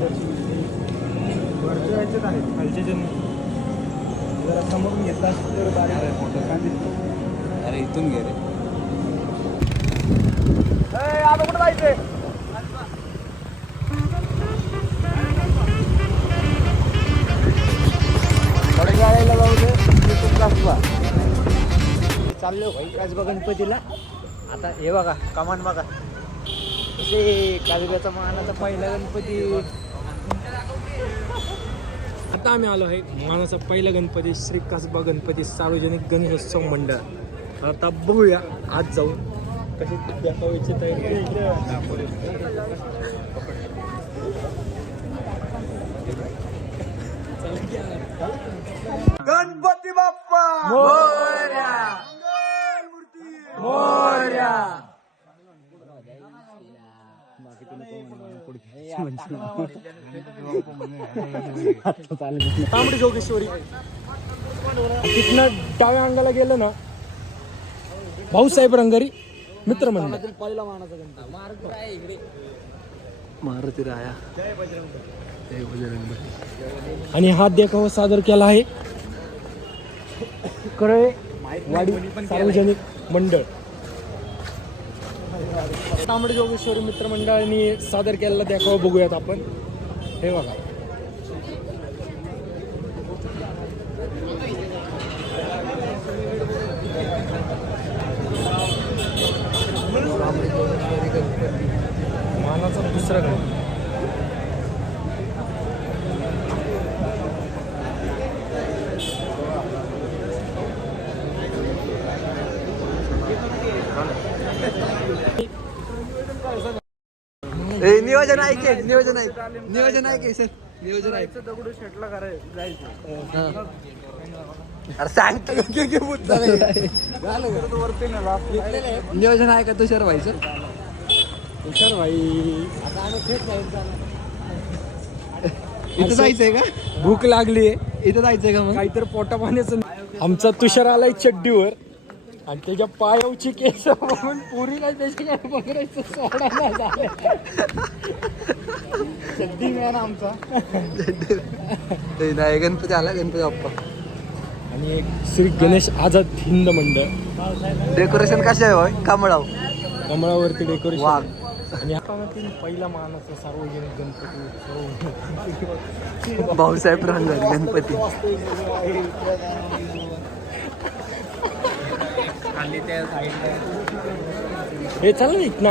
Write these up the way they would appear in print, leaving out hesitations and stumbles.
वरच्या याच्यात आहे खालच्या जण जरा समोरून घेतला तर बाहेर फोटो सांगितलं. अरे इथून घे रे. आता कुठं जायचंय? गाड्याला जाऊ दे. चाललो भाई काजबा गणपतीला. आता हे बघा कमान बघा ते काजब्याचा मानाचा पहिला गणपती. आता आम्ही आलो आहे मानाचा पहिला गणपती श्री काजबा गणपती सार्वजनिक गणेशोत्सव मंडळ. आता बघूया आज जाऊन कशी दाखवायची तयारी. गणपती बाप्पा मोरया. मोरया. तांबडी जोगेश्वरी तिथनं डाव्या अंगाला गेलं ना भाऊसाहेब रंगारी मित्र मंडळ पहिला मानाचा गणपती मारुती राया. आणि हा देखावा सादर केला आहे कळे वाडी सार्वजनिक मंडळ. तांबडी जोगेश्वरी मित्रमंडळाने सादर केलेला देखावा बघूयात आपण. हे बघा मानाचा दुसरा गणपती. नियोजन आहे की नियोजन आहे नियोजन आहे की सर नियोजन आहे. दगडू शेटला जायचं. अरे सांग नियोजन आहे का तुषार व्हायचं. तुषार भाई आता आम्ही थेट इथं जायचंय का. भूक लागली आहे इथं जायचंय का मग. काहीतरी पोटा पाण्याचं. आमचा तुषार आलाय चड्डीवर आणि त्याच्या पायावची केस बघून पुरी काय त्याच्याकडे बघायचं सोडा नाही झालं. चड्डी मॅन आमचा. नाही गणपती आला गणपती बाप्पा. आणि एक श्री गणेश आझाद हिंद मंडळ. डेकोरेशन कशा आहे होय कमळाव कमळावरती डेकोरेशन. वाघ. आणि पहिला मानाचा सार्वजनिक गणपती उत्सव भाऊसाहेब रंगारी गणपती. हे चाल ना इथना.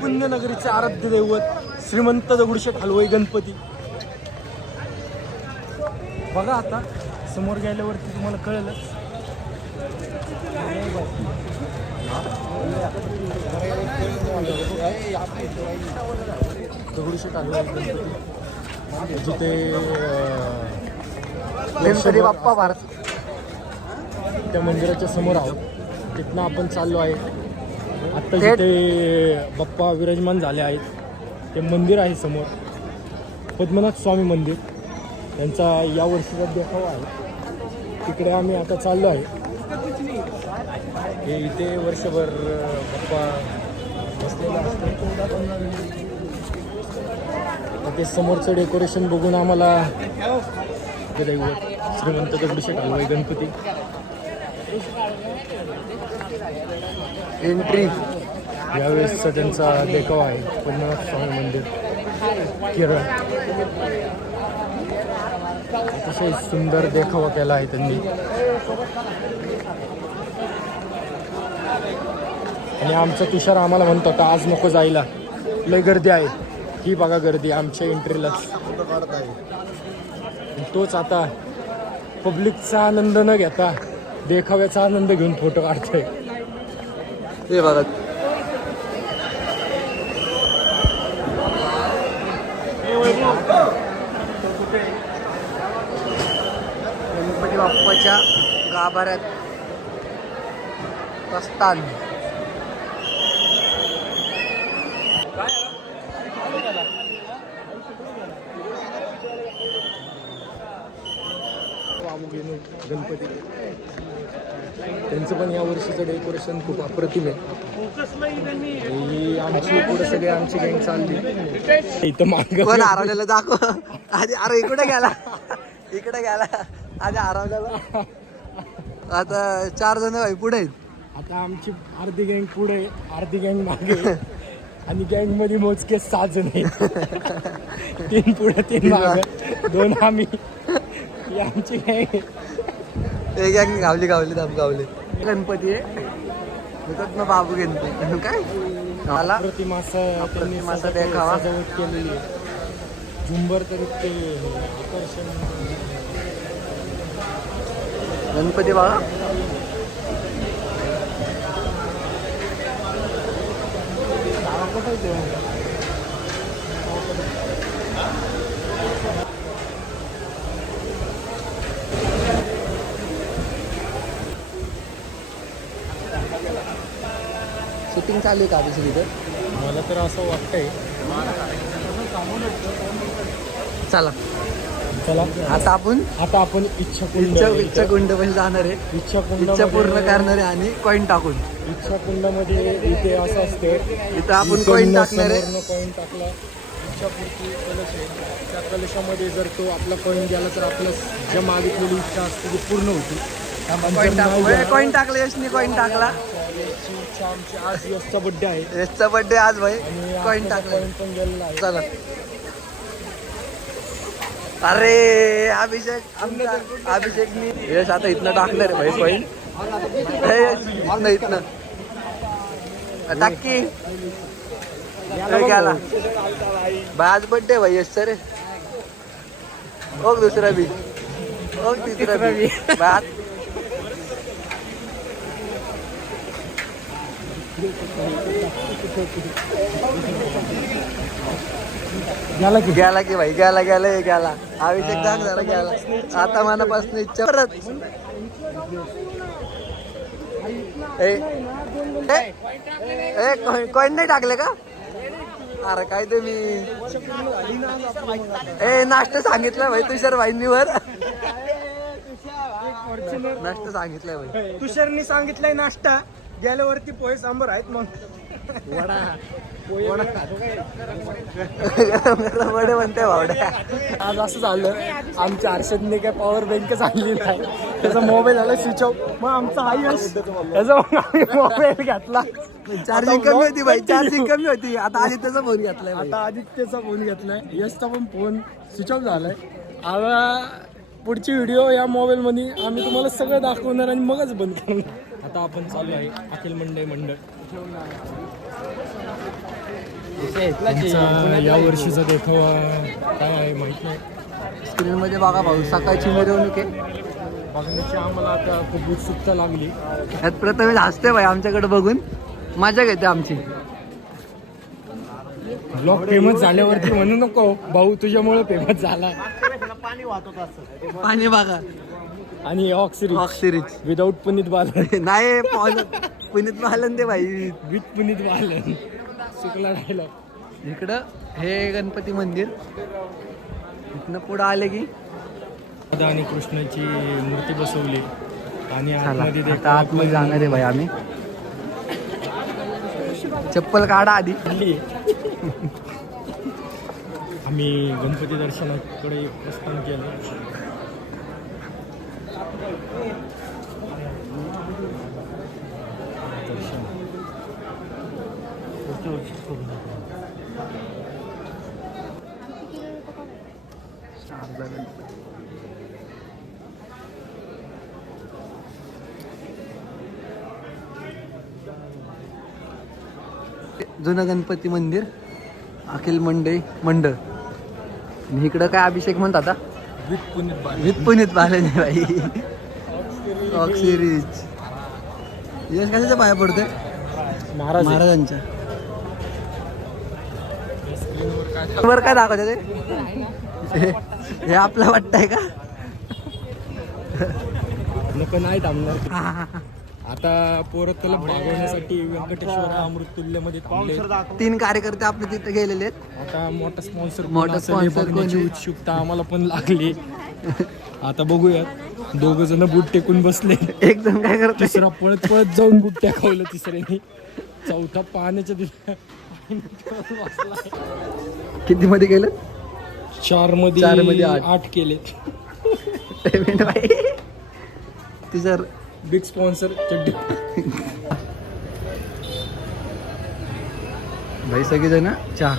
पुण्यनगरीचे आराध्य दैवत श्रीमंत दगडूशेठ हलवाई गणपती. बघा आता समोर गेल्यावरती तुम्हाला कळेलच. दगडूशेठ हलवाई गणपती जिथे गणपती बाप्पा भारत. त्या मंदिराच्या समोर आहोत. तिथनं आपण चाललो आहे. आत्ता जिथे बाप्पा विराजमान झाले आहेत ते मंदिर आहे समोर पद्मनाथ स्वामी मंदिर. त्यांचा या वर्षीचा देखावा आहे. तिकडे आम्ही आता चाललो आहे. हे इथे वर्षभर बाप्पा बसलेला असतो. ते समोरचं डेकोरेशन बघून आम्हाला दैवत श्रीमंत दगडूशेठ हलवाई गणपती. एंट्री यावेळेसचा त्यांचा देखावा आहे पद्मनाथ स्वामी मंदिर केरळ. अतिशय सुंदर देखावा केला आहे त्यांनी. आणि आमचा तुषार आम्हाला म्हणत होता आज नको जायला लय गर्दी आहे. ही बघा गर्दी आमच्या एंट्रीलाच. तोच आता पब्लिकचा आनंद न घेता देखाव्याचा आनंद घेऊन फोटो काढतोय. हे बघा गणपती बाप्पाच्या गाभाऱ्यात प्रस्थान. गणपती त्यांचं पण या वर्षीचं डेकोरेशन खूप अप्रतिम आहे. ही आमची पुढे सगळे आमची गँग चालली इथं माग. कोण हरवलेलं दाखव आधी. अरे इकडे गेला, इकडे गेला आधी हरवलेला. आता 4 जण भाई पुढे आहेत. आता आमची अर्धी गँग पुढे अर्धी गँग मागे आणि गँग मध्ये मोजके 6 जण आहेत. 3 पुढे 3 मागे 2 आम्ही. ही आमची गँग. एक गँग गावली गावली दाब गावली. गणपती आहे ना बाबू गणपती काय मला प्रतिमासा देखावा सजावट केलेली आहे. झुंबर तर ते आकर्षण. गणपती बाबा शूटिंग चालू आहे का दुसरी तर. मला तर असं वाटतंय. चला चला आता आपण इच्छा कुंड पण जाणार आहे. इच्छा पूर्ण करणार आहे आणि कॉईन टाकून. इच्छा कुंडामध्ये इथे असं असते. इथं आपण कॉईन टाकणार आहे. कॉईन टाकला इच्छापूर्ती कलश आहे. त्या कलशामध्ये जर तो आपला कॉईन गेला तर आपलं ज्या मागितलेली इच्छा असते ती पूर्ण होती. कॉईन टाकला यशनी कॉईन टाकला. आमची आज यशचा बड्डे आहे. यशचा बड्डे आज भाई. कॉईन टाकला कॉईन पण गेलेला आहे. चला. अरे अभिषेकनी यश आता इथनं टाकणार भाई कॉईन. इथनं टाकी गेला भाई. आज बड्डे भाई यश रे. ओक दुसरा बी ओक तिसरा बी भाई. गेला की भाई गेला अभिषेक दान झाला गेला. आता मनापासून इच्छा परत. कॉईन नाही टाकले का. अरे काय ते मी नाश्ता सांगितलं भाई तुषार भाईंनीवर. नाश्ता सांगितलंय भाई तुषारनी सांगितलंय नाश्ता. गेल्यावरती पोहे सांबर आहेत. मग वडे म्हणते भावड्या. आज असं झालं आमच्या हर्षदने काय पॉवर बँकच आणली नाही. त्याचा मोबाईल आला स्विच ऑफ. मग आमचा आई त्याचा मोबाईल घेतला. चार्जिंग कमी होती भाई. चार्जिंग कमी होती. आता आदित्यचा फोन घेतलाय. आता आदित्यचा फोन घेतलाय. यशचा पण फोन स्विच ऑफ झालाय. आता पुढची व्हिडिओ या मोबाईल मध्ये आम्ही तुम्हाला सगळं दाखवणार आणि मगच बंद करणार. आता आपण चालू आहे अखिल मंडळ. या वर्षीचा देखावा काय आहे माहित नाही. स्क्रीन मध्ये बघा भाऊ. सकाळची मिरवणूक आहे. बघण्याची आम्हाला आता खूप उत्सुकता लागली. यात प्रथमेश हसते भाई आमच्याकडे बघून. मजा घेते आमची. ब्लॉग फेमस झाल्यावरती म्हणू नको भाऊ तुझ्यामुळे फेमस झाला. पाणी बघा. आणि ऑक्सिरीज विदाऊट पुनीत बालन. नाही पुनीत बालन ते भाई. विथ पुनीत बालन चुकला राहिला. इकडं हे गणपती मंदिर. इथनं पुढं आले की राधा आणि कृष्णाची मूर्ती बसवली. आणि आता आतमध्ये जाणार आहे भाई आम्ही. चप्पल काढा आधी. आम्ही गणपती दर्शनाकडे प्रस्थान केलं. जुनं गणपती मंदिर अखिल मंडळ. आणि इकडं काय अभिषेक म्हणतात आता. विथ पुनीत बालन भाई. ऑक्सिरीज यश कशाच्या पाया पडतोय. महाराजांच्या. वर काय दाखवते ते. हे आपलं वाटतंय का. नको नाही थांबणार. आता पोरं त्याला भागवण्यासाठी व्यंकटेश्वर अमृततुल्यमध्ये थांबले. 3 कार्यकर्ते आपले तिथे गेलेले आहेत. आता मोठा स्पॉन्सर sponsor बघण्याची उत्सुकता आम्हाला पण लागली. आता बघूया. 2 जण बूट टेकून बसले. एकदम काय करतो तिसरा पळत पळत जाऊन बूट टेकवलं तिसऱ्याने. चौथा पाण्याच्या दिल्या. किती मध्ये गेलं? 4 मध्ये 8 केले. पेमेंट भाई तिसर बिग स्पॉन्सर चड्डी. भाई सगळेजण चहा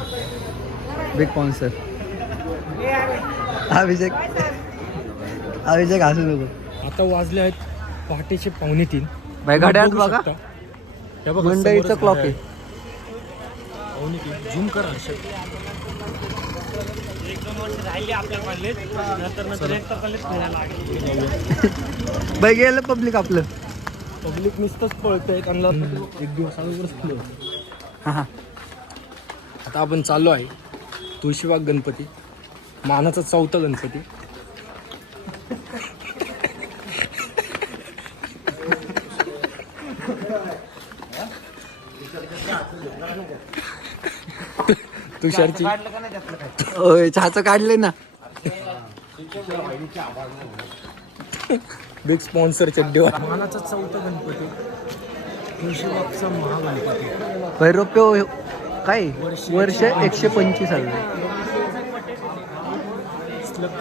बिग स्पॉन्सर. अभिषेक हसू नको. आता वाजले आहेत पहाटेचे 2:45. भाई घड्याळ बघा. हे बघा मंडईचं क्लॉक आहे. 2:45. झूम कर हर्षद. भाई गेलं पब्लिक आपलं. पब्लिक नुसतंच पळतंय. त्यांना एक दिवस अगोदरच हा आता आपण चाललो आहे तुळशीबाग गणपती, मानाचा 4था गणपती. तुषारची होय चहाचं काढले ना. बिग स्पॉन्सर चड्डीवर. मानाचा 4था गणपती, तुळशीबागचा महागणपती. भैरवप्य काय वर्ष 125 आलं.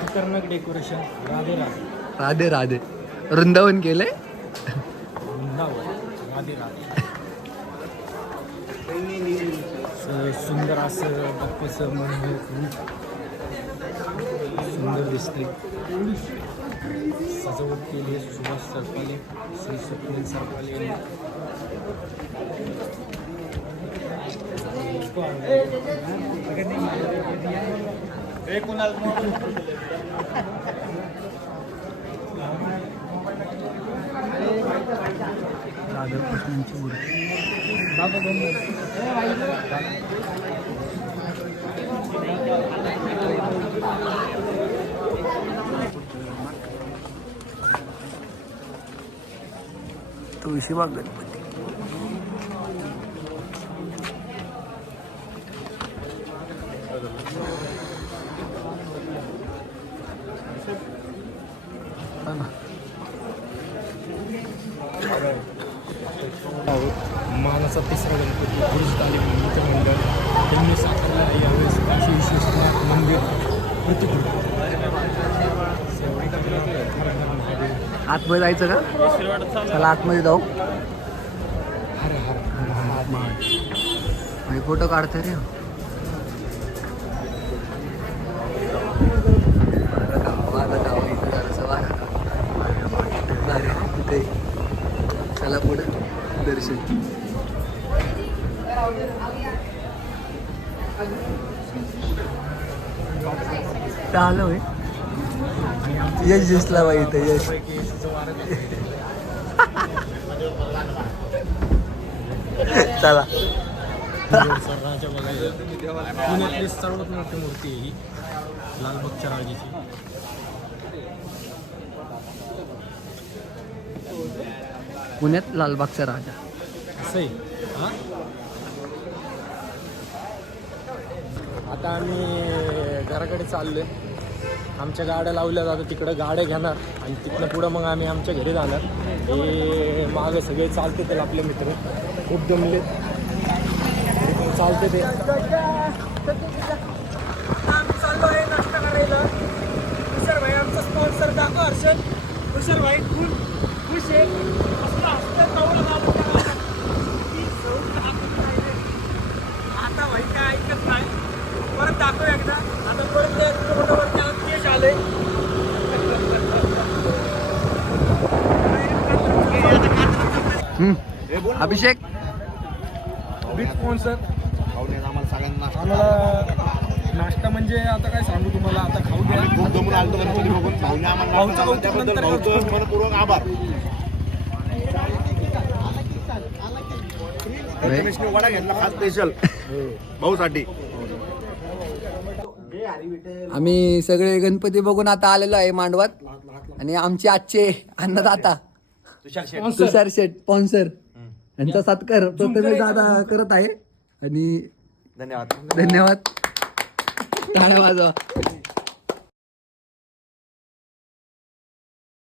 खतरनाक डेकोरेशन. राधे राधे. राधे राधे. वृंदावन केलंय. राधे राधे. सुंदर असं बाप्पाचं मनमोहक रूप. सुंदर दिसते. सजावट केली सुभाष सरपाले, श्री स्वप्नील सरपाले. राधाकृष्णांची मूर्ती. तुळशीबाग गणपती. मानाचा 3रा गणपती गुरुज तालीम मित्र मंडळ त्यांनी साकारला आहे यावेळेस. काशी विश्वनाथ मंदिर प्रतिकृती. आतमध्ये जायचं का? चला आतमध्ये जाऊ. हर हर भाई फोटो काढतो रे. चला पुढे दर्शन. आलो होय. यश दिसला बाई इथे. यश चला. राजा बघायला. पुण्यातली सर्वात मोठी मूर्ती आहे ही लालबागच्या राजाची. पुण्यात लालबागचा राजा. असं आहे. आता आम्ही घराकडे चाललोय. आमच्या गाड्या लावल्या जातात तिकडं. गाड्या घेणार आणि तिथनं पुढं मग आम्ही आमच्या घरी जाणार. हे मागं सगळे चालते तर आपले मित्र खूप दमले चालते ते. चाललो आहे नाश्ता करायला. तुषार भाई आमचा स्पॉन्सर दाखव हर्षद. तुषार भाई खुश आहे. आता भाई काय ऐकत नाही. परत दाखव एकदा. आता परत केश आले. अभिषेक बिग स्पॉन्सर. आम्हाला नाश्ता म्हणजे आता काय सांगू तुम्हाला. आता खाऊ द्या. मनपूर्वक आभार. वडा घेतला खास स्पेशल भाऊसाठी. आम्ही सगळे गणपती बघून आता आलेलो आहे मांडवात. आणि आमचे आजचे अन्नदाता तुषार शेट स्पॉन्सर यांचा सत्कार प्रथमेश दादा करत आहे आणि धन्यवाद धन्यवाद टाळ्या वाजवा